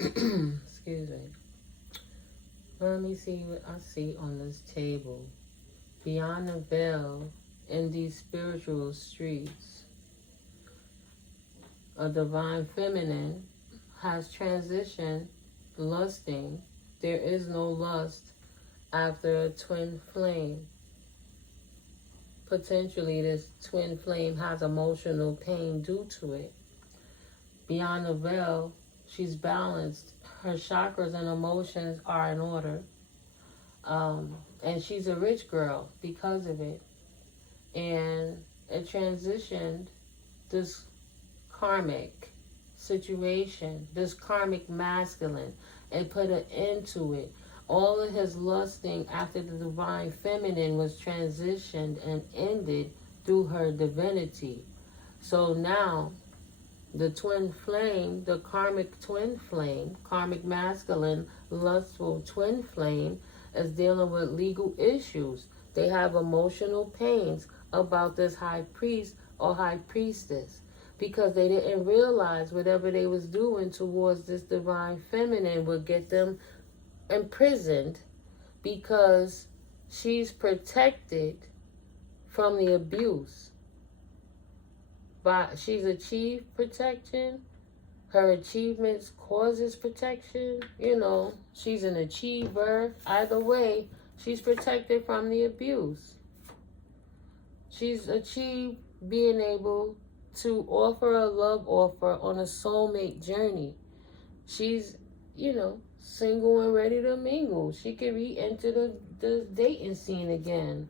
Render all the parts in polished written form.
Excuse me. Let me see what I see on this table. Beyond the veil, in these spiritual streets, a divine feminine has transitioned, lusting. There is no lust after a twin flame. Potentially, this twin flame has emotional pain due to it. Beyond the veil, she's balanced. Her chakras and emotions are in order. And she's a rich girl because of it. And it transitioned this karmic situation, this karmic masculine, and put an end to it. All of his lusting after the divine feminine was transitioned and ended through her divinity. So now, the twin flame, the karmic twin flame, karmic masculine, lustful twin flame, is dealing with legal issues. They have emotional pains about this high priest or high priestess because they didn't realize whatever they was doing towards this divine feminine would get them imprisoned because she's protected from the abuse. But she's achieved protection. Her achievements causes protection. You know, she's an achiever. Either way, she's protected from the abuse. She's achieved being able to offer a love offer on a soulmate journey. She's, you know, single and ready to mingle. She can re-enter the dating scene again.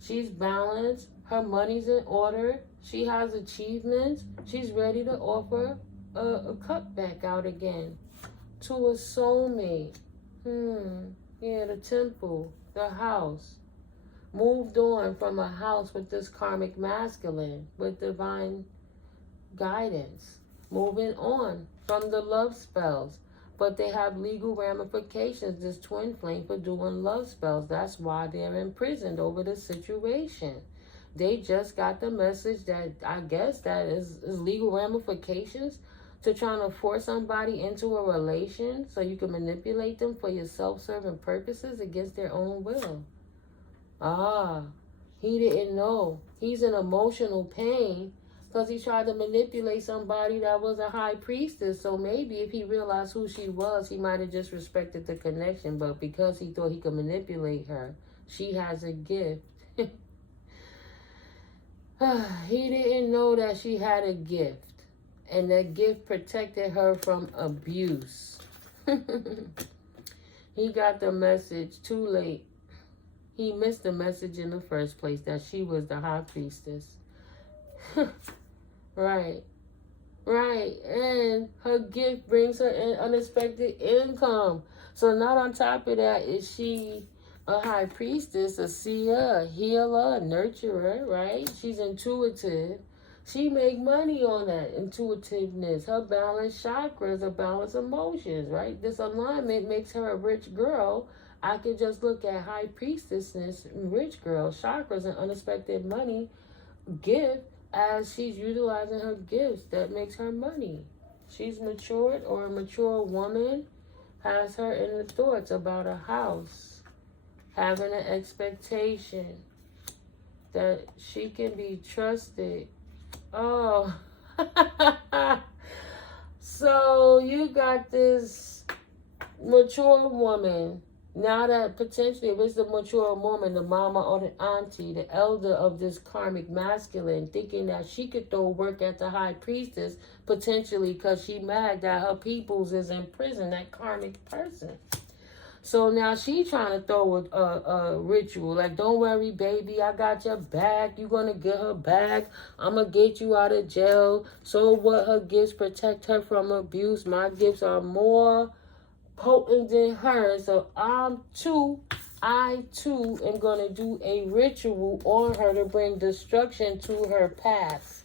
She's balanced. Her money's in order. She has achievements. She's ready to offer a cup back out again to a soulmate. Yeah, the temple, the house. Moved on from a house with this karmic masculine, with divine guidance. Moving on from the love spells. But they have legal ramifications, this twin flame, for doing love spells. That's why they're imprisoned over the situation. They just got the message that I guess that is legal ramifications to trying to force somebody into a relation so you can manipulate them for your self-serving purposes against their own will. He didn't know. He's in emotional pain because he tried to manipulate somebody that was a high priestess. So maybe if he realized who she was, he might have just respected the connection. But because he thought he could manipulate her, she has a gift. He didn't know that she had a gift. And that gift protected her from abuse. He got the message too late. He missed the message in the first place that she was the high priestess. Right. And her gift brings her an unexpected income. So not on top of that is she a high priestess, a seer, a healer, a nurturer, right? She's intuitive. She make money on that intuitiveness. Her balanced chakras, her balanced emotions, right? This alignment makes her a rich girl. I could just look at high priestessness, rich girl, chakras, and unexpected money gift as she's utilizing her gifts that makes her money. She's matured, or a mature woman has her in the thoughts about a house, having an expectation that she can be trusted. Oh, so you got this mature woman. Now that potentially, if it's the mature woman, the mama or the auntie, the elder of this karmic masculine, thinking that she could throw work at the high priestess, potentially because she mad that her peoples is in prison, that karmic person. So now she trying to throw a ritual. Like, don't worry, baby, I got your back. You're going to get her back. I'm going to get you out of jail. So what? Her gifts protect her from abuse. My gifts are more potent than hers. So I too am going to do a ritual on her to bring destruction to her path.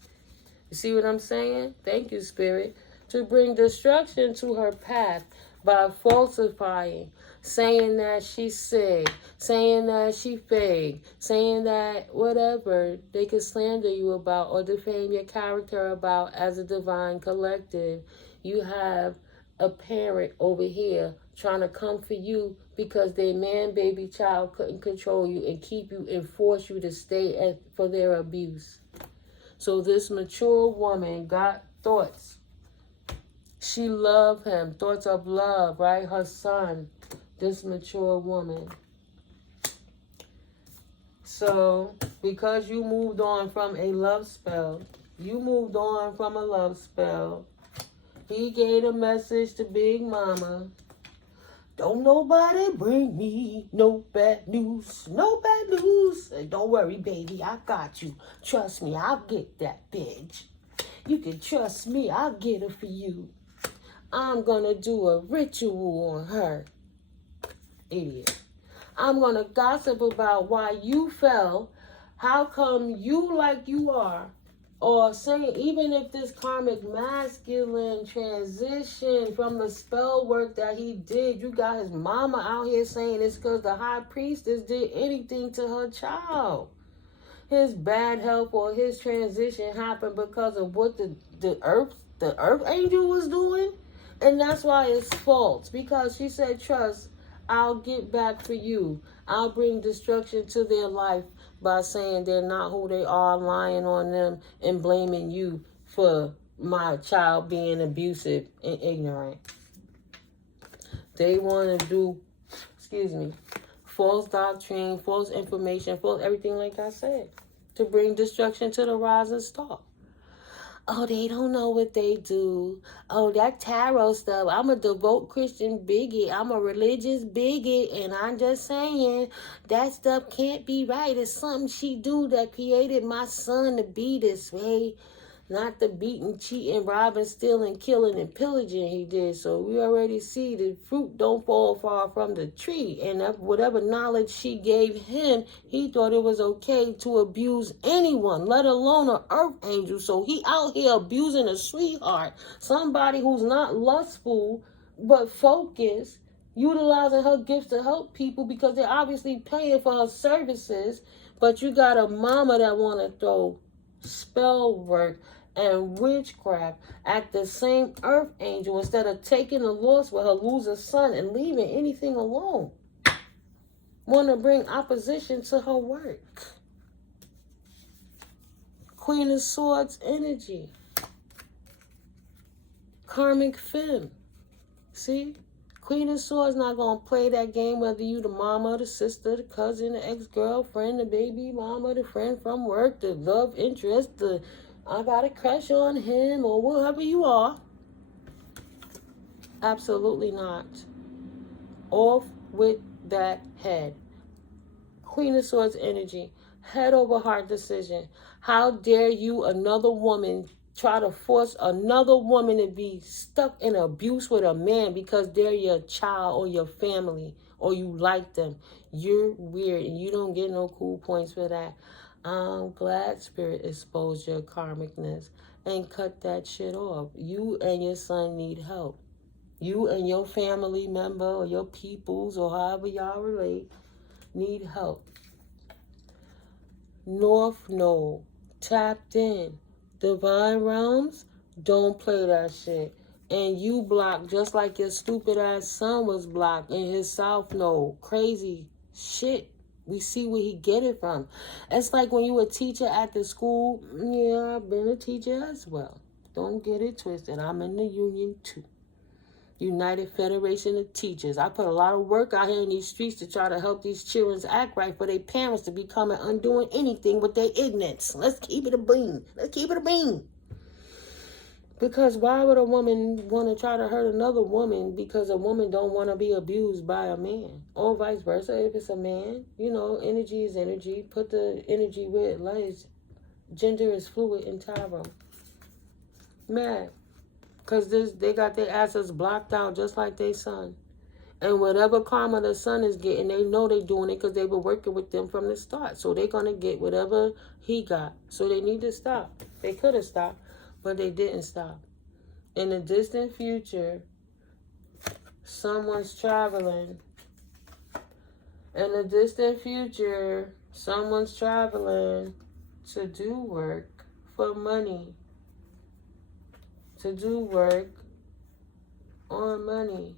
You see what I'm saying? Thank you, Spirit. To bring destruction to her path by falsifying, saying that she's sick, saying that she fake, saying that whatever they could slander you about or defame your character about as a divine collective. You have a parent over here trying to come for you because their man baby child couldn't control you and keep you and force you to stay for their abuse. So this mature woman got thoughts. She loved him, thoughts of love, right? Her son, this mature woman. So because you moved on from a love spell, he gave a message to Big Mama. Don't nobody bring me no bad news. No bad news. Don't worry, baby. I got you. Trust me. I'll get that bitch. You can trust me. I'll get her for you. I'm going to do a ritual on her. Idiot. I'm going to gossip about why you fell. How come you like you are? Or saying, even if this karmic masculine transition from the spell work that he did, you got his mama out here saying it's because the high priestess did anything to her child. His bad health or his transition happened because of what the earth angel was doing. And that's why it's false. Because she said, trust, I'll get back for you. I'll bring destruction to their life by saying they're not who they are, lying on them and blaming you for my child being abusive and ignorant. They want to do, false doctrine, false information, false everything like I said, to bring destruction to the rising star. Oh, they don't know what they do. Oh, that tarot stuff. I'm a devout Christian bigot. I'm a religious bigot. And I'm just saying that stuff can't be right. It's something she do that created my son to be this way. Not the beating, cheating, robbing, stealing, killing, and pillaging he did. So we already see the fruit don't fall far from the tree. And whatever knowledge she gave him, he thought it was okay to abuse anyone, let alone an earth angel. So he out here abusing a sweetheart, somebody who's not lustful, but focused, utilizing her gifts to help people because they're obviously paying for her services. But you got a mama that want to throw spell work and witchcraft at the same earth angel instead of taking a loss with her loser son and leaving anything alone. Want to bring opposition to her work. Queen of Swords energy. Karmic Femme. See? Queen of Swords not going to play that game whether you the mama, the sister, the cousin, the ex-girlfriend, the baby mama, the friend from work, the love interest, I got a crush on him or whoever you are. Absolutely not. Off with that head. Queen of Swords energy. Head over heart decision. How dare you, another woman, try to force another woman to be stuck in abuse with a man because they're your child or your family or you like them. You're weird and you don't get no cool points for that. I'm glad Spirit exposed your karmicness and cut that shit off. You and your son need help. You and your family member or your peoples or however y'all relate need help. North Node, tapped in. Divine realms, don't play that shit. And you blocked just like your stupid ass son was blocked in his South Node. Crazy shit. We see where he get it from. It's like when you were a teacher at the school. Yeah, I've been a teacher as well. Don't get it twisted. I'm in the union too. United Federation of Teachers. I put a lot of work out here in these streets to try to help these children act right for their parents to become undoing anything with their ignorance. Let's keep it a beam. Let's keep it a beam. Because why would a woman want to try to hurt another woman because a woman don't want to be abused by a man? Or vice versa. If it's a man, energy is energy. Put the energy where it lies. Gender is fluid in tarot. Mad. Because they got their asses blocked out just like their son. And whatever karma the son is getting, they know they're doing it because they were working with them from the start. So they're going to get whatever he got. So they need to stop. They could have stopped, but they didn't stop. In the distant future, someone's traveling. In the distant future, someone's traveling to do work for money. To do work on money.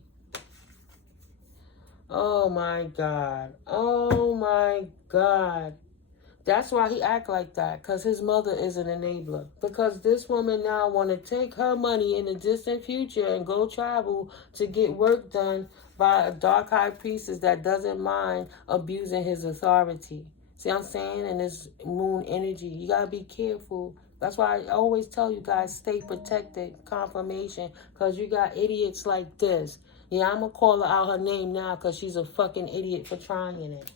Oh my God. Oh my God. That's why he act like that, because his mother is an enabler. Because this woman now want to take her money in the distant future and go travel to get work done by a dark high priestess that doesn't mind abusing his authority. See what I'm saying? And this moon energy, you got to be careful. That's why I always tell you guys, stay protected, confirmation, because you got idiots like this. Yeah, I'm going to call her out her name now because she's a fucking idiot for trying it.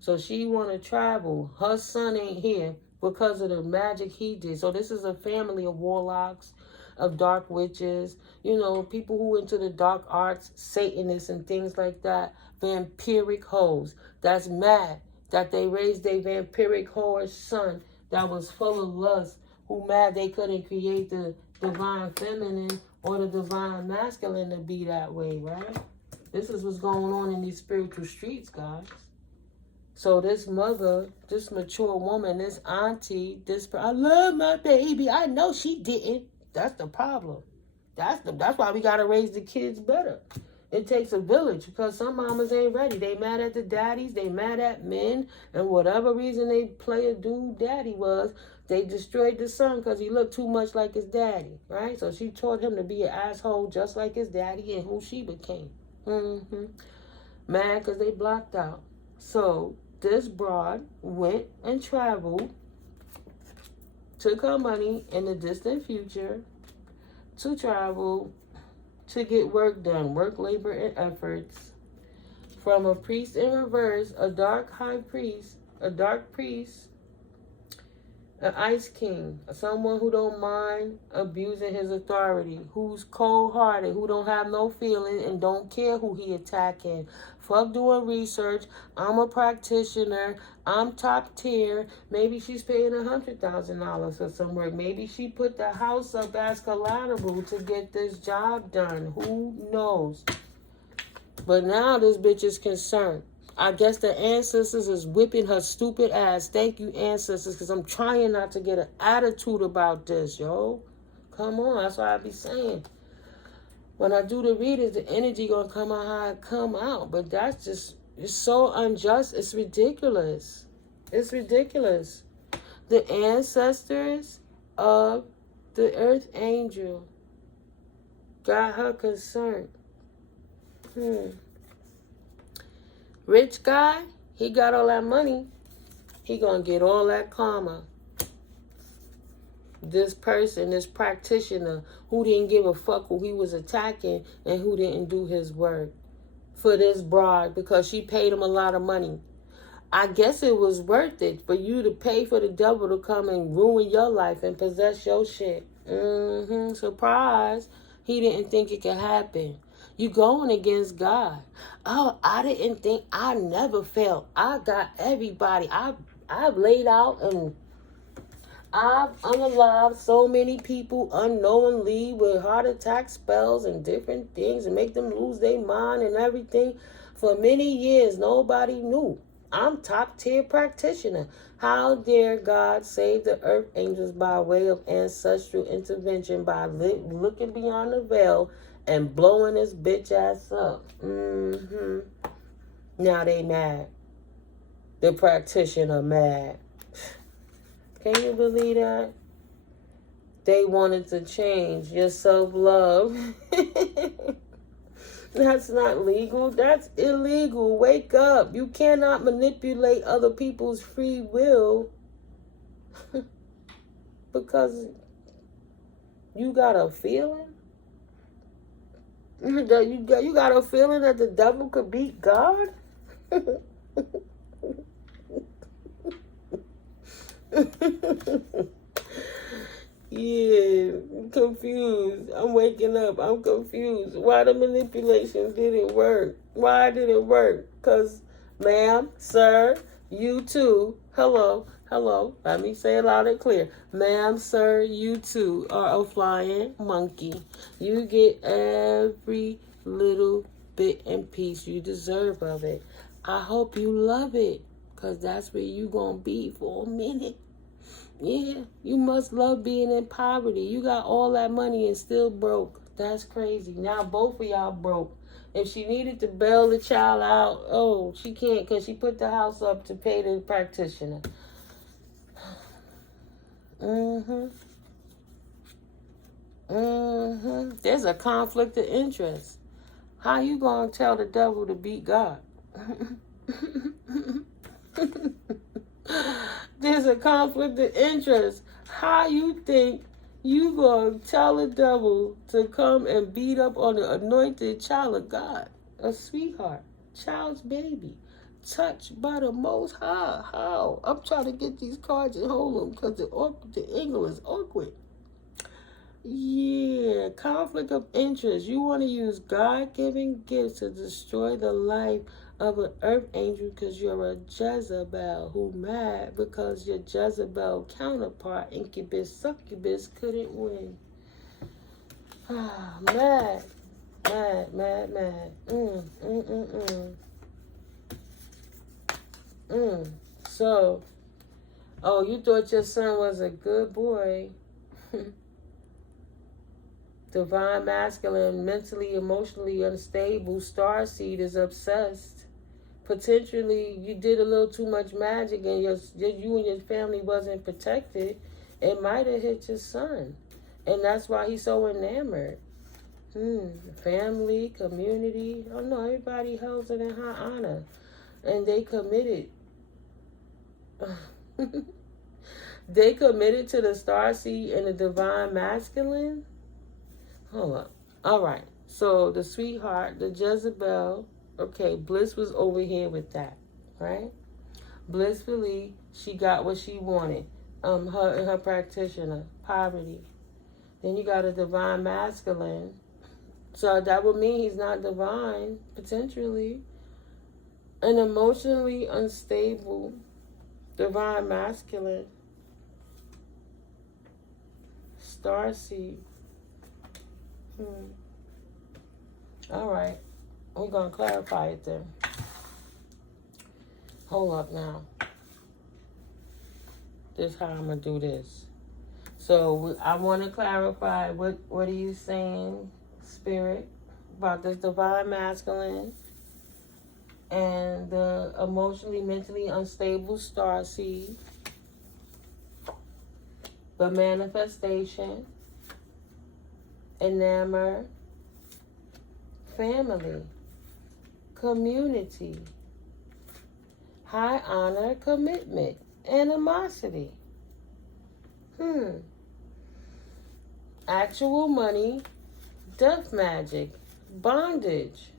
So she want to travel. Her son ain't here because of the magic he did. So this is a family of warlocks, of dark witches, you know, people who into the dark arts, Satanists and things like that, vampiric hoes. That's mad that they raised their vampiric whore son that was full of lust, who mad they couldn't create the divine feminine or the divine masculine to be that way, right? This is what's going on in these spiritual streets, guys. So this mother, this mature woman, this auntie, I love my baby. I know she didn't. That's the problem. That's why we gotta raise the kids better. It takes a village, because some mamas ain't ready. They mad at the daddies. They mad at men, and whatever reason they play a dude daddy was, they destroyed the son because he looked too much like his daddy, right? So she taught him to be an asshole just like his daddy, and who she became. Mad because they blocked out. So this broad went and traveled, took her money in the distant future to travel to get work done, work, labor, and efforts, from a priest in reverse, a dark high priest, a dark priest, an ice king, someone who don't mind abusing his authority, who's cold-hearted, who don't have no feeling and don't care who he attacking. Fuck doing research. I'm a practitioner. I'm top tier. Maybe she's paying $100,000 for some work. Maybe she put the house up as collateral to get this job done. Who knows? But now this bitch is concerned. I guess the ancestors is whipping her stupid ass. Thank you, ancestors, because I'm trying not to get an attitude about this, yo. Come on, that's why I be saying. When I do the readings, the energy gonna come out how it come out. But that's just, it's so unjust. It's ridiculous. It's ridiculous. The ancestors of the earth angel got her concerned. Rich guy, he got all that money. He gonna get all that karma. This person, this practitioner, who didn't give a fuck who he was attacking and who didn't do his work for this broad because she paid him a lot of money. I guess it was worth it for you to pay for the devil to come and ruin your life and possess your shit. Surprise. He didn't think it could happen. You going against God. Oh, I didn't think, I never failed. I got everybody. I've laid out and I've unalived so many people unknowingly with heart attack spells and different things and make them lose their mind and everything. For many years, nobody knew. I'm top tier practitioner. How dare God save the earth angels by way of ancestral intervention by looking beyond the veil and blowing this bitch ass up. Now they mad. The practitioner mad. Can you believe that? They wanted to change your self-love. That's not legal. That's illegal. Wake up. You cannot manipulate other people's free will because you got a feeling. You got a feeling that the devil could beat God? Yeah, I'm confused. I'm waking up. I'm confused. Why the manipulation didn't work? Why did it work? Because, ma'am, sir, you too. Hello. Let me say it loud and clear. Ma'am, sir, you too are a flying monkey. You get every little bit and piece you deserve of it. I hope you love it, because that's where you going to be for a minute. Yeah, you must love being in poverty. You got all that money and still broke. That's crazy. Now both of y'all broke. If she needed to bail the child out, oh, she can't because she put the house up to pay the practitioner. There's a conflict of interest. How you gonna tell the devil to beat God? There's a conflict of interest. How you think you gonna tell the devil to come and beat up on the anointed child of God? A sweetheart, child's baby, touched by the Most High. How? I'm trying to get these cards and hold them because the English is awkward. Yeah, conflict of interest. You want to use God-given gifts to destroy the life of an earth angel because you're a Jezebel who mad because your Jezebel counterpart, incubus, succubus, couldn't win. Ah, mad. So, oh, you thought your son was a good boy. Divine masculine, mentally, emotionally unstable, starseed is obsessed. Potentially, you did a little too much magic and you and your family wasn't protected. It might have hit your son. And that's why he's so enamored. Family, community. Oh no, everybody holds it in high honor. And they committed. They committed to the starseed and the divine masculine. Hold up. All right. So the sweetheart, the Jezebel, okay, Bliss was over here with that, right? Blissfully, she got what she wanted. Her practitioner, poverty. Then you got a divine masculine. So that would mean he's not divine, potentially. An emotionally unstable, divine masculine, starseed. All right. We're going to clarify it then. Hold up now. This is how I'm going to do this. So I want to clarify what are you saying, Spirit, about this divine masculine and the emotionally, mentally unstable starseed, the manifestation, enamor, family, community, high honor, commitment, animosity. Actual money, death magic, bondage,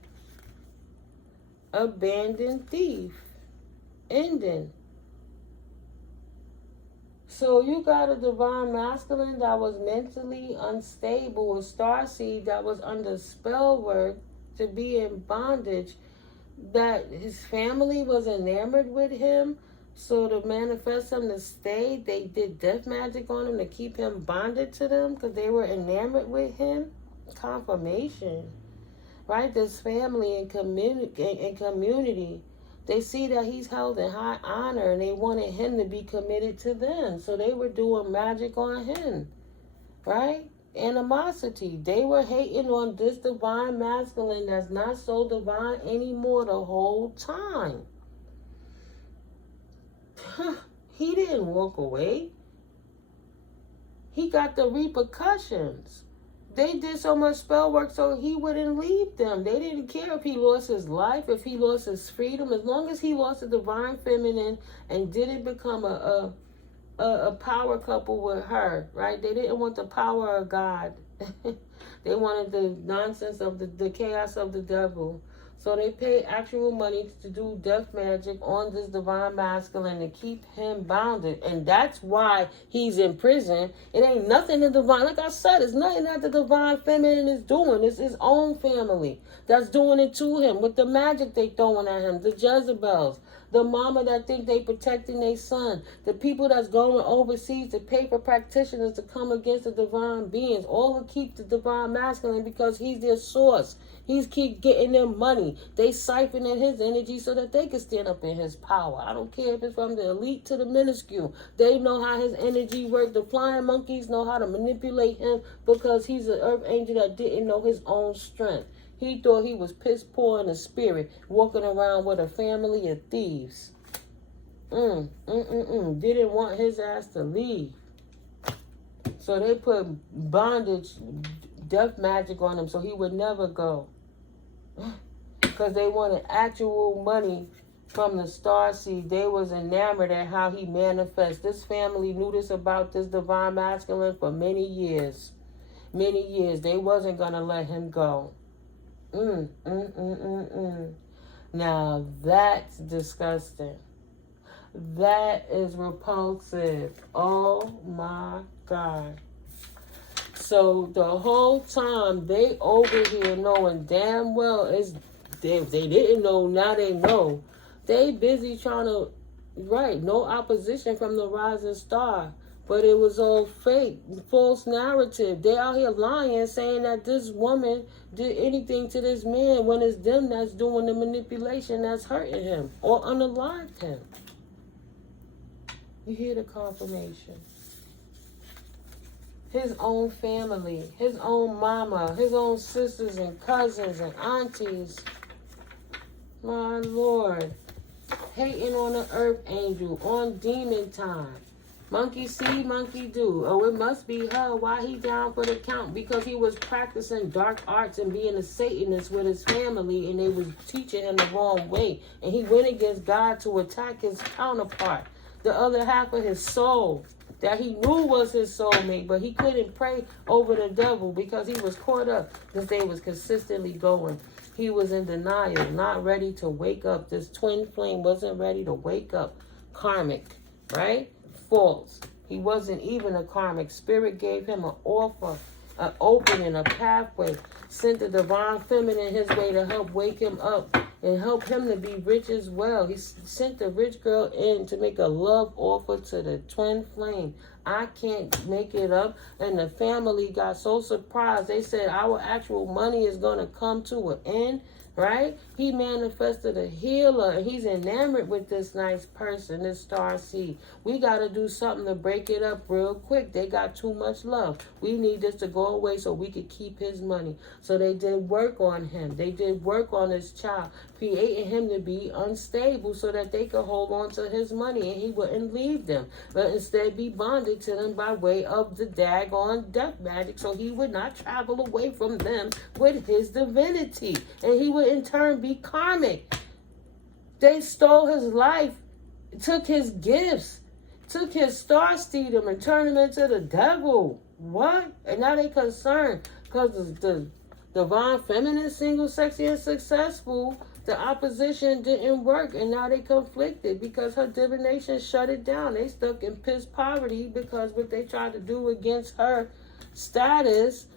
abandoned thief, ending. So you got a divine masculine that was mentally unstable, a starseed that was under spell work to be in bondage, that his family was enamored with him. So to manifest him to stay, they did death magic on him to keep him bonded to them because they were enamored with him. Confirmation, right? This family and community, they see that he's held in high honor and they wanted him to be committed to them. So they were doing magic on him, right? Animosity. They were hating on this divine masculine that's not so divine anymore the whole time. He didn't walk away. He got the repercussions. They did so much spell work so he wouldn't leave them. They didn't care if he lost his life, if he lost his freedom. As long as he lost the divine feminine and didn't become a power couple with her, right? They didn't want the power of God. They wanted the nonsense of the chaos of the devil. So they paid actual money to do death magic on this divine masculine to keep him bounded. And that's why he's in prison. It ain't nothing the divine, like I said, it's nothing that the divine feminine is doing. It's his own family that's doing it to him with the magic they throwing at him, the Jezebels. The mama that think they protecting their son. The people that's going overseas to pay for practitioners to come against the divine beings. All to keep the divine masculine because he's their source. He's keep getting them money. They siphoning his energy so that they can stand up in his power. I don't care if it's from the elite to the minuscule. They know how his energy works. The flying monkeys know how to manipulate him because he's an earth angel that didn't know his own strength. He thought he was piss poor in the spirit, walking around with a family of thieves. Didn't want his ass to leave. So they put bondage, death magic on him so he would never go. Because they wanted actual money from the starseed. They was enamored at how he manifests. This family knew this about this divine masculine for many years. Many years. They wasn't going to let him go. Now that's disgusting. That is repulsive. Oh my God. So the whole time they over here knowing damn well is they didn't know, now they know. They busy trying to no opposition from the rising star. But it was all fake, false narrative. They out here lying, saying that this woman did anything to this man when it's them that's doing the manipulation that's hurting him or unalived him. You hear the confirmation. His own family, his own mama, his own sisters and cousins and aunties. My Lord. Hating on the earth angel, on demon time. Monkey see, monkey do. Oh, it must be her. Why he down for the count? Because he was practicing dark arts and being a Satanist with his family, and they was teaching him the wrong way. And he went against God to attack his counterpart, the other half of his soul, that he knew was his soulmate, but he couldn't pray over the devil because he was caught up because they was consistently going. He was in denial, not ready to wake up. This twin flame wasn't ready to wake up. Karmic, right? False. He wasn't even a karmic. Spirit gave him an offer, an opening, a pathway. Sent the divine feminine his way to help wake him up and help him to be rich as well. He sent the rich girl in to make a love offer to the twin flame. I can't make it up. And the family got so surprised. They said, our actual money is going to come to an end. Right? He manifested a healer, and he's enamored with this nice person, this star seed. We got to do something to break it up real quick. They got too much love. We need this to go away so we could keep his money. So they did work on him. They did work on his child, creating him to be unstable so that they could hold on to his money and he wouldn't leave them, but instead be bonded to them by way of the daggone death magic so he would not travel away from them with his divinity. And he would in turn be karmic. They stole his life, took his gifts, took his star seedom and turned him into the devil. What? And now they concerned because the divine feminine, single, sexy, and successful, the opposition didn't work, and now they conflicted because her divination shut it down. They stuck in piss poverty because what they tried to do against her status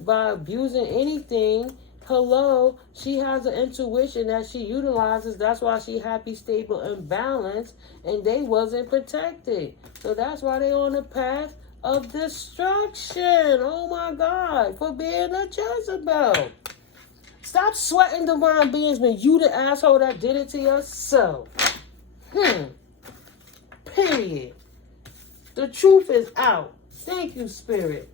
by abusing anything. Hello, she has an intuition that she utilizes. That's why she happy, stable, and balanced, and they wasn't protected. So that's why they on the path of destruction. Oh my God, for being a Jezebel. Stop sweating divine beings when you the asshole that did it to yourself. Period. The truth is out. Thank you, Spirit.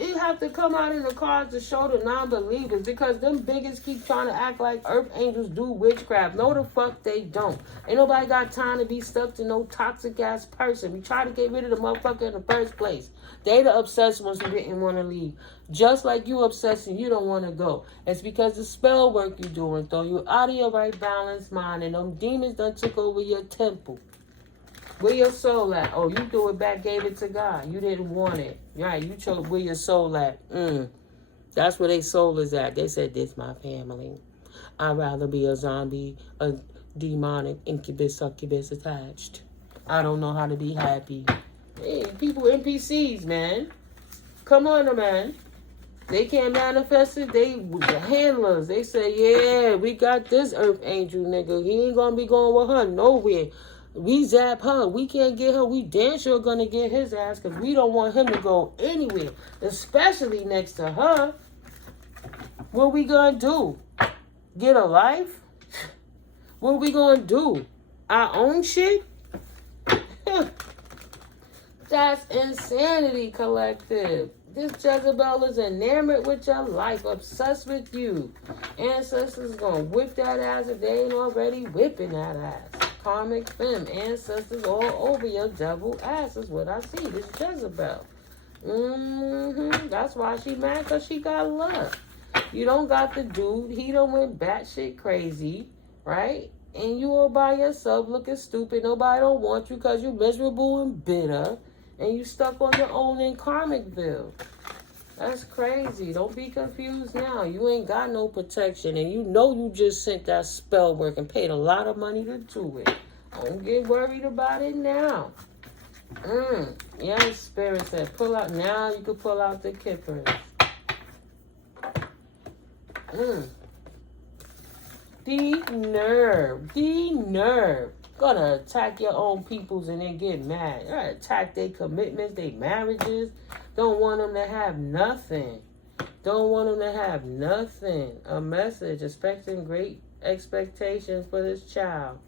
You have to come out in the cards to show the non-believers because them bigots keep trying to act like earth angels do witchcraft. No, the fuck they don't. Ain't nobody got time to be stuck to no toxic-ass person. We try to get rid of the motherfucker in the first place. They the obsessed ones who didn't want to leave. Just like you obsessed and you don't want to go. It's because the spell work you doing, though. You out of your right balanced mind and them demons done took over your temple. Where your soul at? Oh, you threw it back, gave it to God. You didn't want it. Right, you chose where your soul at. That's where their soul is at. They said, this my family. I'd rather be a zombie, a demonic incubus, succubus attached. I don't know how to be happy. Hey, people NPCs, man. Come on, man. They can't manifest it. The handlers, they say, yeah, we got this earth angel nigga. He ain't gonna be going with her nowhere. We zap her. We can't get her. We damn sure gonna get his ass because we don't want him to go anywhere, especially next to her. What we gonna do? Get a life? What we gonna do? Our own shit? That's insanity, collective. This Jezebel is enamored with your life, obsessed with you. Ancestors gonna whip that ass if they ain't already whipping that ass. Karmic femme, ancestors all over your devil ass is what I see. This Jezebel. That's why she mad, because she got love. You don't got the dude. He done went batshit crazy, right? And you all by yourself looking stupid. Nobody don't want you because you miserable and bitter. And you stuck on your own in Karmicville. That's crazy. Don't be confused now. You ain't got no protection. And you know you just sent that spell work and paid a lot of money to do it. Don't get worried about it now. Yeah, Spirit said, pull out. Now you can pull out the kippers. The nerve. Gonna attack your own peoples and then get mad. You're gonna attack their commitments, their marriages. Don't want them to have nothing. Don't want them to have nothing. A message, expecting great expectations for this child.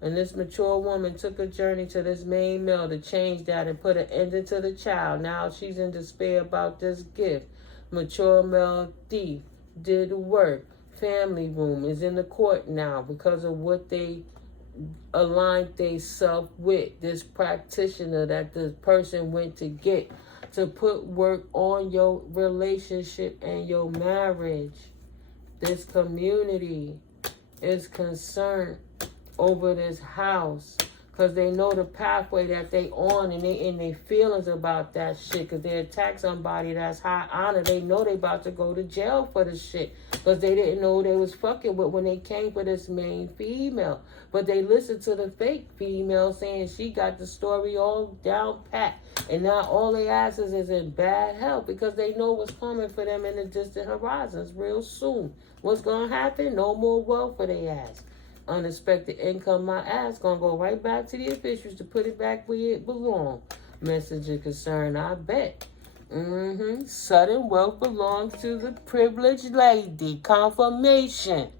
And this mature woman took a journey to this main male to change that and put an ending to the child. Now she's in despair about this gift. Mature male thief did the work. Family room is in the court now because of what they aligned themselves with. This practitioner that this person went to get to put work on your relationship and your marriage. This community is concerned over this house because they know the pathway that they on, and they in their feelings about that shit because they attack somebody that's high honor. They know they about to go to jail for the shit because they didn't know they was fucking with when they came for this main female. But they listened to the fake female saying she got the story all down pat. And now all they asses is in bad health because they know what's coming for them in the distant horizons real soon. What's going to happen? No more wealth for their ass. Unexpected income, my ass gonna go right back to the officials to put it back where it belongs. Message of concern, I bet. Sudden wealth belongs to the privileged lady. Confirmation.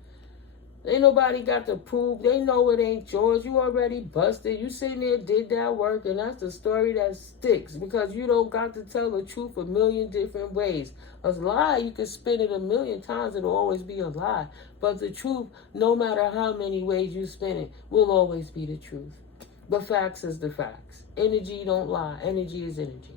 Ain't nobody got to prove. They know it ain't yours. You already busted. You sitting there, did that work, and that's the story that sticks because you don't got to tell the truth a million different ways. A lie, you can spin it a million times. It'll always be a lie. But the truth, no matter how many ways you spin it, will always be the truth. The facts is the facts. Energy don't lie. Energy is energy.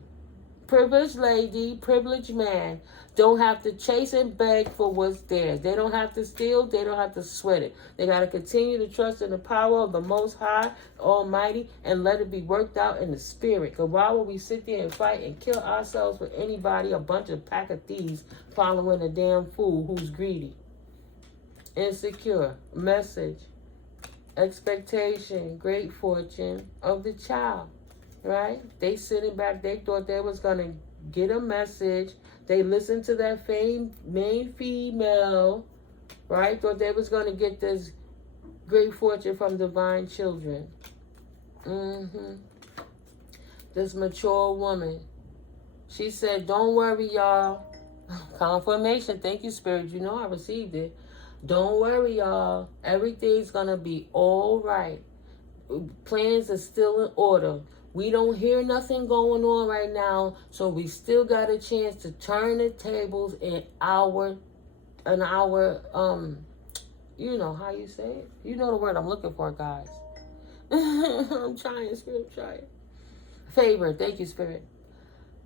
Privileged lady, privileged man don't have to chase and beg for what's theirs. They don't have to steal. They don't have to sweat it. They got to continue to trust in the power of the Most High, Almighty, and let it be worked out in the spirit. Because why would we sit there and fight and kill ourselves for anybody, a bunch of pack of thieves following a damn fool who's greedy? Insecure. Message. Expectation. Great fortune of the child. Right? They sitting back. They thought they was going to get a message. They listened to that main female. Right? Thought they was going to get this great fortune from divine children. This mature woman. She said, don't worry, y'all. Confirmation. Thank you, Spirit. You know I received it. Don't worry, y'all. Everything's going to be all right. Plans are still in order. We don't hear nothing going on right now, so we still got a chance to turn the tables in our, you know how you say it? You know the word I'm looking for, guys. I'm trying, Spirit, favor. Thank you, Spirit.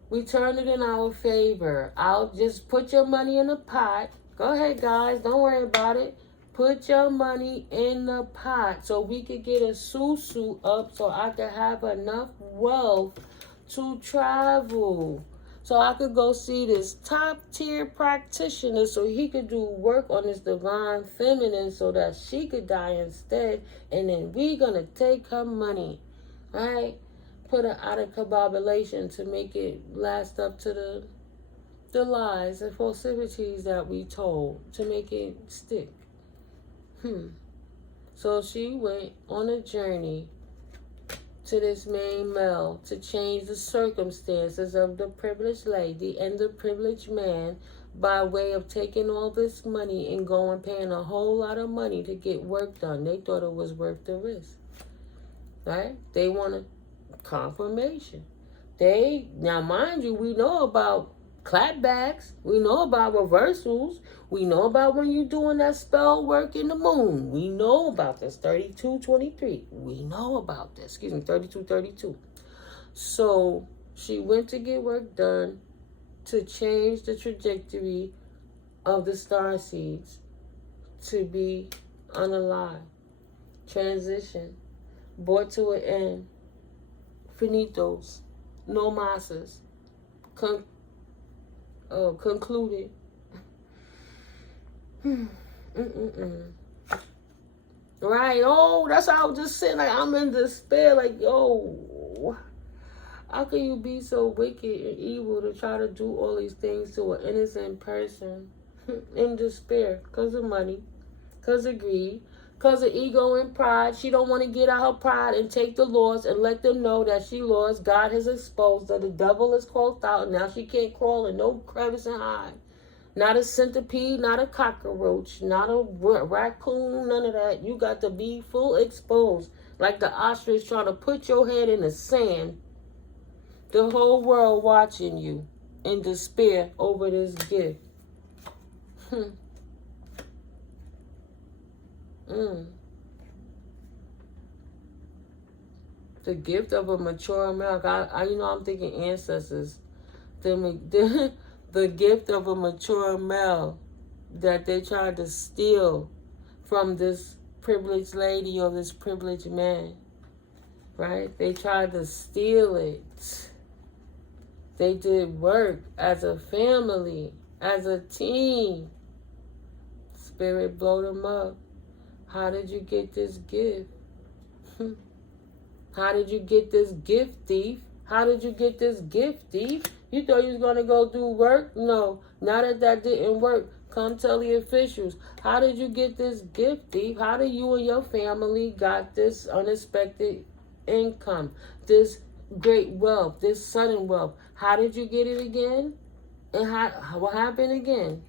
We turn it in our favor. I'll just put your money in the pot. Go ahead, guys. Don't worry about it. Put your money in the pot so we could get a susu up so I could have enough wealth to travel. So I could go see this top tier practitioner so he could do work on this divine feminine so that she could die instead. And then we gonna take her money, right? Put her out of combobulation to make it last up to the lies and falsities that we told to make it stick. So she went on a journey to this main male to change the circumstances of the privileged lady and the privileged man by way of taking all this money and going paying a whole lot of money to get work done. They thought it was worth the risk. Right? They wanted confirmation. Now mind you, we know about clapbacks. We know about reversals. We know about when you're doing that spell work in the moon. We know about this. 3223. We know about this. 3232. So she went to get work done to change the trajectory of the star seeds to be unalive. Transition. Brought to an end. Finitos. No masses. Concluded. Right. Oh, that's how I was just sitting. Like, I'm in despair. Like, yo, how can you be so wicked and evil to try to do all these things to an innocent person? In despair. Because of money. Because of greed. Because of ego and pride. She don't want to get out her pride and take the loss and let them know that she lost. God has exposed her. The devil is closed out. And now she can't crawl in no crevice and hide. Not a centipede, not a cockroach, not a raccoon, none of that. You got to be full exposed. Like the ostrich trying to put your head in the sand. The whole world watching you in despair over this gift. The gift of a mature male. I'm thinking ancestors. The gift of a mature male that they tried to steal from this privileged lady or this privileged man. Right? They tried to steal it. They did work as a family, as a team. Spirit blow them up. How did you get this gift? How did you get this gift, thief? How did you get this gift, thief? You thought you was going to go do work? No. Now that didn't work, come tell the officials. How did you get this gift, thief? How did you and your family got this unexpected income? This great wealth, this sudden wealth. How did you get it again? And what happened again?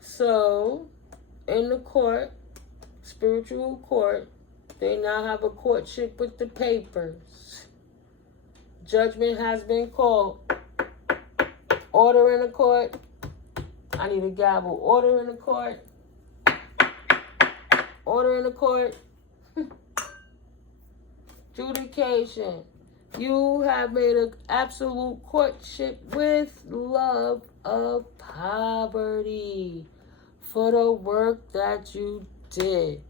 So, in the court, spiritual court, they now have a courtship with the papers. Judgment has been called. Order in the court. I need a gavel. Order in the court. Order in the court. Adjudication. You have made an absolute courtship with love of poverty for the work that you did.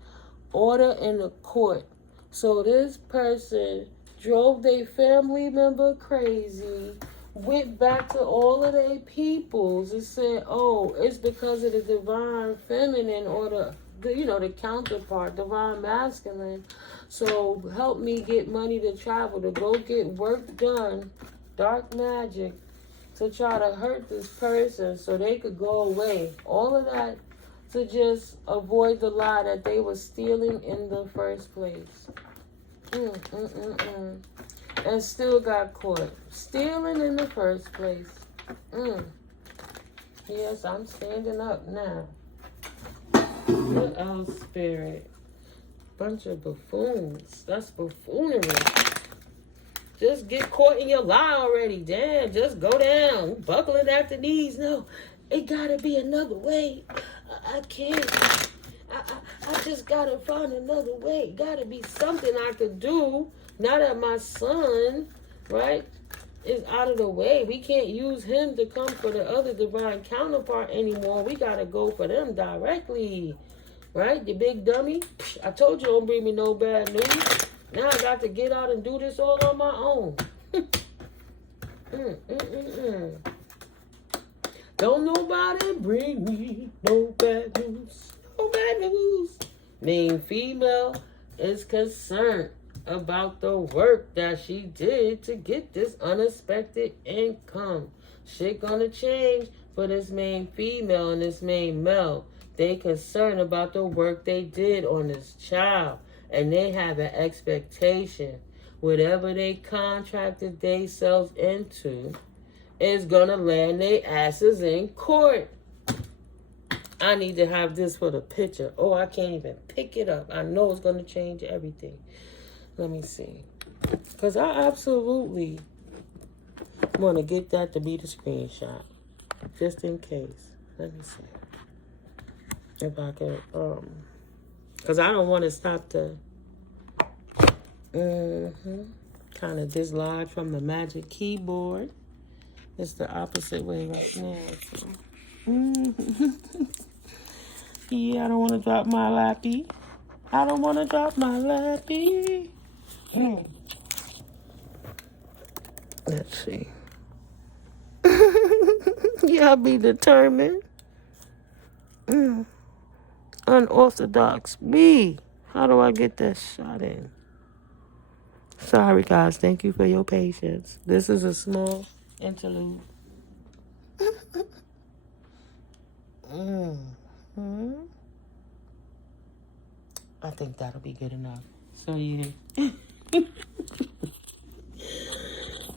Order in the court. So this person drove their family member crazy, went back to all of their peoples and said, oh, it's because of the divine feminine or the counterpart, divine masculine. So help me get money to travel, to go get work done, dark magic, to try to hurt this person so they could go away. All of that to just avoid the lie that they were stealing in the first place. And still got caught. Stealing in the first place. Yes, I'm standing up now. What else, spirit? Bunch of buffoons. That's buffoonery. Just get caught in your lie already. Damn, just go down. Buckling at the knees. No, it gotta be another way. I can't. I just gotta find another way. Gotta be something I could do. Now that my son, right, is out of the way. We can't use him to come for the other divine counterpart anymore. We gotta go for them directly. Right? You big dummy. I told you don't bring me no bad news. Now I got to get out and do this all on my own. Don't nobody bring me no bad news. No bad news. Main female is concerned about the work that she did to get this unexpected income. Shit gonna change for this main female and this main male. They concerned about the work they did on this child, and they have an expectation. Whatever they contracted themselves into is gonna land their asses in court. I need to have this for the picture. Oh, I can't even pick it up. I know it's gonna change everything. Let me see. Because I absolutely want to get that to be the screenshot. Just in case. Let me see. If I could, because I don't want to stop the, kind of dislodge from the magic keyboard. It's the opposite way right now. So. Yeah, I don't want to drop my Lapis. I don't want to drop my Lapis. Let's see. Y'all be determined. Unorthodox me. How do I get that shot in? Sorry, guys. Thank you for your patience. This is a small interlude. I think that'll be good enough. So, yeah.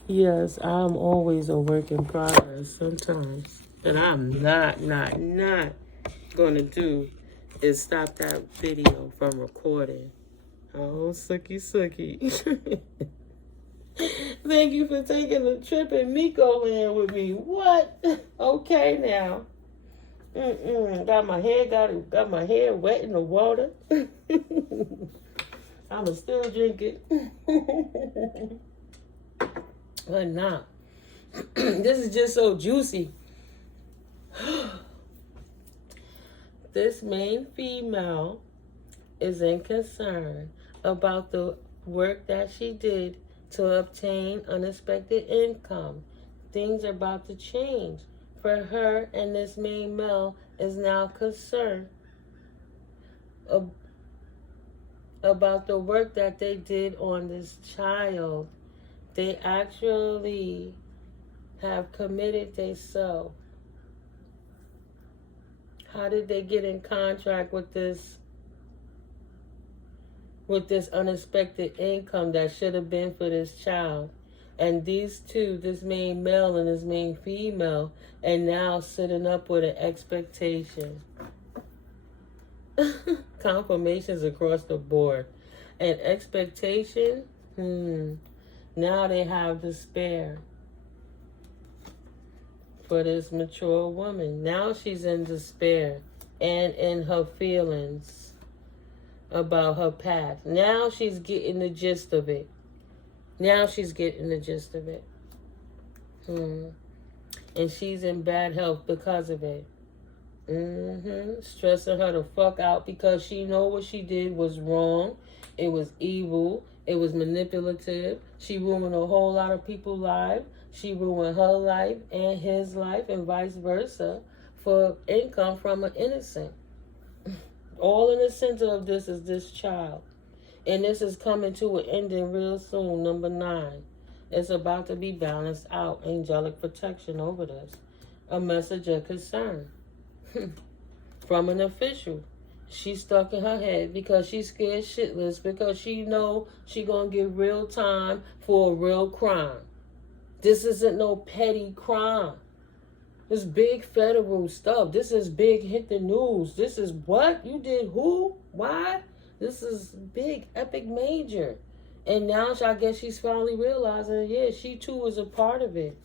Yes, I'm always a work in progress sometimes. And I'm not going to do is stop that video from recording. Oh, sookie. Thank you for taking a trip in Miko land with me. What? Okay, now. Got my hair wet in the water. I'ma still drink it. But nah. This is just so juicy. This main female is in concern about the work that she did to obtain unexpected income. Things are about to change for her, and this main male is now concerned about the work that they did on this child. They actually have committed themselves. How did they get in contract with this unexpected income that should have been for this child? And these two, this main male and this main female, and now sitting up with an expectation. Confirmations across the board. And expectation, now they have despair for this mature woman. Now she's in despair and in her feelings about her path. Now she's getting the gist of it. And she's in bad health because of it. Stressing her the fuck out because she know what she did was wrong. It was evil. It was manipulative. She ruined a whole lot of people's lives. She ruined her life and his life and vice versa for income from an innocent. All in the center of this is this child. And this is coming to an ending real soon, number 9. It's about to be balanced out. Angelic protection over this. A message of concern from an official. She's stuck in her head because she's scared shitless because she know she gonna get real time for a real crime. This isn't no petty crime. This big federal stuff. This is big hit the news. This is what? You did who? Why? This is big, epic, major. And now I guess she's finally realizing, yeah, she too is a part of it.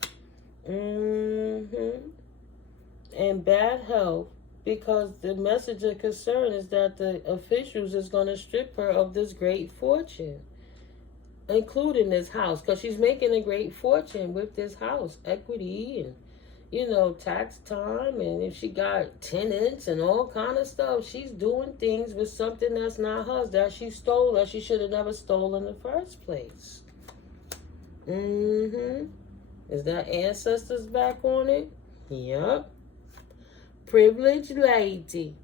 And bad health, because the message of concern is that the officials is going to strip her of this great fortune, including this house, because she's making a great fortune with this house, equity and, tax time, and if she got tenants and all kind of stuff, she's doing things with something that's not hers, that she stole, that she should have never stolen in the first place. Is that ancestors back on it? Yep. Privileged lady.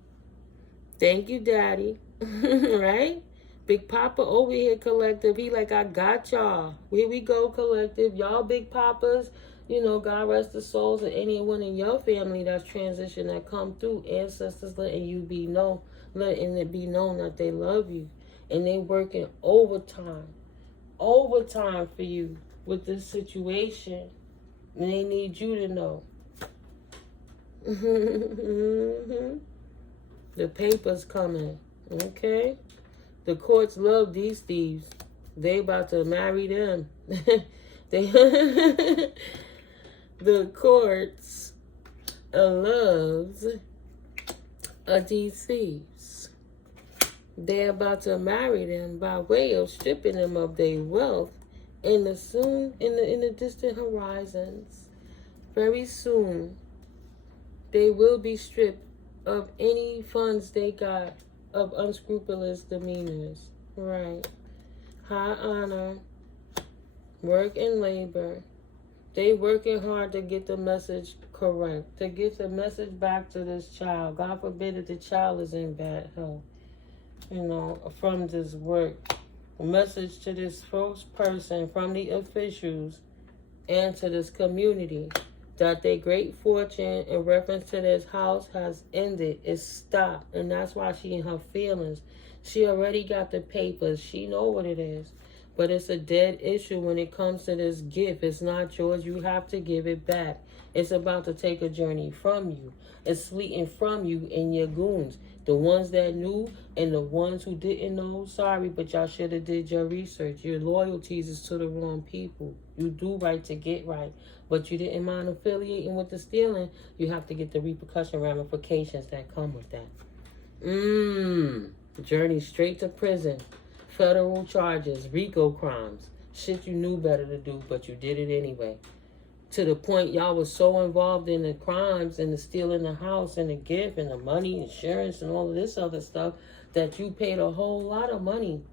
Thank you, Daddy. Right? Big Papa over here, collective. He like, I got y'all. Here we go, collective. Y'all Big Papas, you know, God rest the souls of anyone in your family that's transition that come through. Ancestors letting you be known, letting it be known that they love you. And they working overtime for you with this situation. And they need you to know. The paper's coming. Okay? The courts love these thieves. They about to marry them. The courts loves these thieves. They're about to marry them by way of stripping them of their wealth in the distant horizons. Very soon, they will be stripped of any funds they got of unscrupulous demeanors. Right. High honor, work and labor. They working hard to get the message correct, to get the message back to this child. God forbid that the child is in bad health, you know, from this work. A message to this first person from the officials and to this community that their great fortune in reference to this house has ended. It's stopped. And that's why she in her feelings. She already got the papers. She know what it is. But it's a dead issue when it comes to this gift. It's not yours. You have to give it back. It's about to take a journey from you. It's fleeting from you and your goons. The ones that knew and the ones who didn't know. Sorry, but y'all should have did your research. Your loyalties is to the wrong people. You do right to get right. But you didn't mind affiliating with the stealing. You have to get the repercussion ramifications that come with that. Journey straight to prison. Federal charges, RICO crimes, shit you knew better to do, but you did it anyway. To the point y'all was so involved in the crimes and the stealing the house and the gift and the money, insurance and all of this other stuff that you paid a whole lot of money.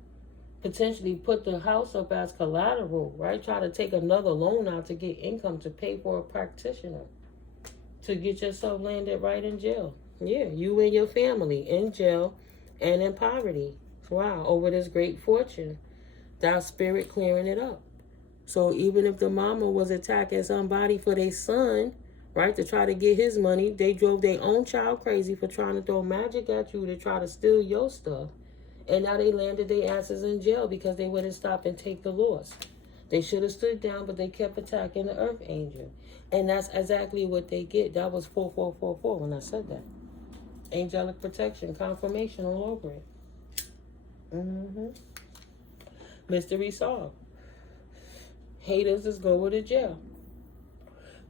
Potentially put the house up as collateral, right? Try to take another loan out to get income to pay for a practitioner. To get yourself landed right in jail. Yeah, you and your family in jail and in poverty. Wow, over this great fortune. That spirit clearing it up. So even if the mama was attacking somebody for their son, right, to try to get his money, they drove their own child crazy for trying to throw magic at you to try to steal your stuff. And now they landed their asses in jail because they wouldn't stop and take the loss. They should have stood down, but they kept attacking the earth angel. And that's exactly what they get. That was 4444 when I said that. Angelic protection, confirmation all over it. Mystery solved. Haters is going to jail.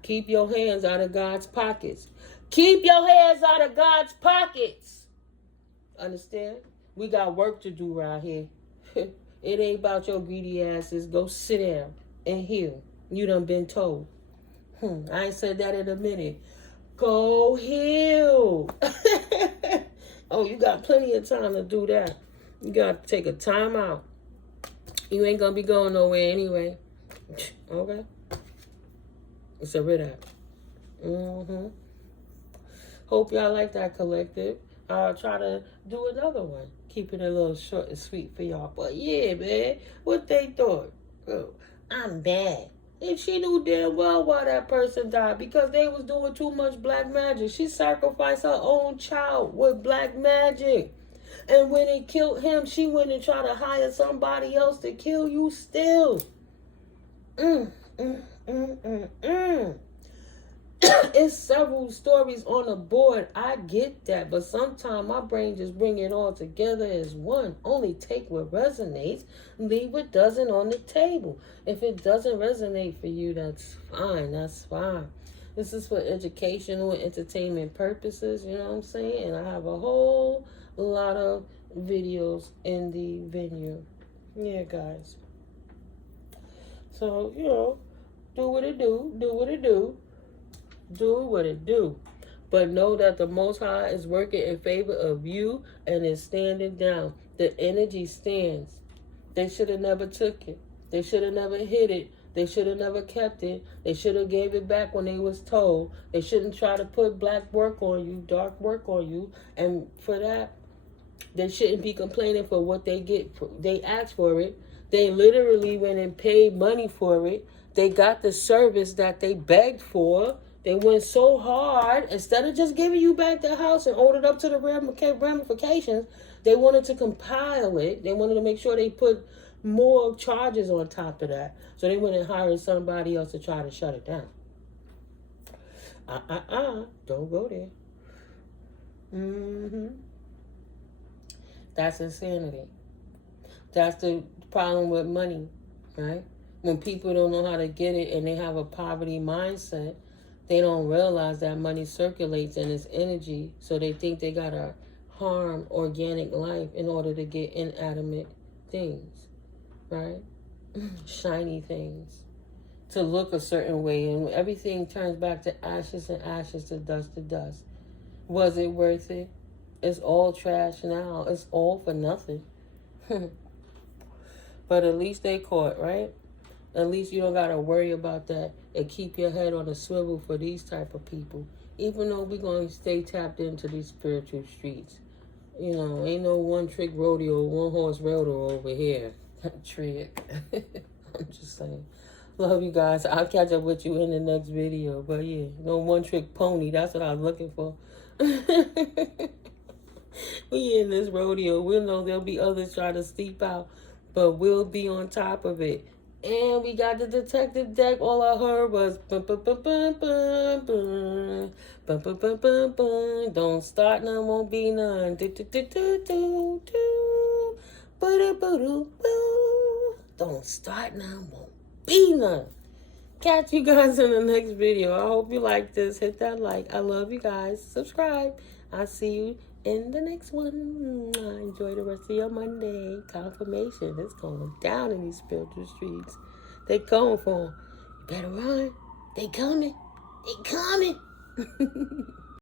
Keep your hands out of God's pockets. Keep your hands out of God's pockets. Understand? We got work to do right here. It ain't about your greedy asses. Go sit down and heal. You done been told. I ain't said that in a minute. Go heal. Oh, you got plenty of time to do that. You got to take a time out. You ain't going to be going nowhere anyway. Okay? It's a rid out. Hope y'all like that, collective. I'll try to do another one. Keep it a little short and sweet for y'all. But yeah, man. What they thought? Oh, I'm bad. And she knew damn well why that person died. Because they was doing too much black magic. She sacrificed her own child with black magic. And when it killed him, she went and tried to hire somebody else to kill you still. It's several stories on the board. I get that. But sometimes my brain just bring it all together as one. Only take what resonates. Leave what doesn't on the table. If it doesn't resonate for you, that's fine. That's fine. This is for educational and entertainment purposes. You know what I'm saying? And I have a whole lot of videos in the venue. Yeah, guys. So, you know, do what it do. Do what it do. Do what it do. But know that the Most High is working in favor of you and is standing down. The energy stands. They should have never took it. They should have never hid it. They should have never kept it. They should have gave it back when they was told. They shouldn't try to put black work on you, dark work on you. And for that, They shouldn't be complaining for what they get. They asked for it. They literally went and paid money for it. They got the service that they begged for. They went so hard. Instead of just giving you back the house and hold it up to the ramifications, they wanted to compile it. They wanted to make sure they put more charges on top of that. So they went and hired somebody else to try to shut it down. Don't go there. That's insanity. That's the problem with money, right? When people don't know how to get it and they have a poverty mindset, they don't realize that money circulates and it's energy. So they think they gotta harm organic life in order to get inanimate things, right? Shiny things. To look a certain way, and everything turns back to ashes and ashes, to dust. Was it worth it? It's all trash now. It's all for nothing. But at least they caught, right? At least you don't got to worry about that and keep your head on a swivel for these type of people. Even though we're going to stay tapped into these spiritual streets. You know, ain't no one-trick rodeo, one-horse rodeo over here. Trick. I'm just saying. Love you guys. I'll catch up with you in the next video. But yeah, no one-trick pony. That's what I was looking for. We in this rodeo. We'll know there'll be others trying to steep out. But we'll be on top of it. And we got the detective deck. All I heard was bum, bum, bum, bum, bum, bum, bum, bum, bum, bum, bum. Don't start none, won't be none. Do, do, do, do, do, do. Don't start none, won't be none. Catch you guys in the next video. I hope you like this. Hit that like. I love you guys. Subscribe. I'll see you in the next one. Enjoy the rest of your Monday. Confirmation. It's going down in these spiritual streets. They going for them. You better run. They coming. They coming.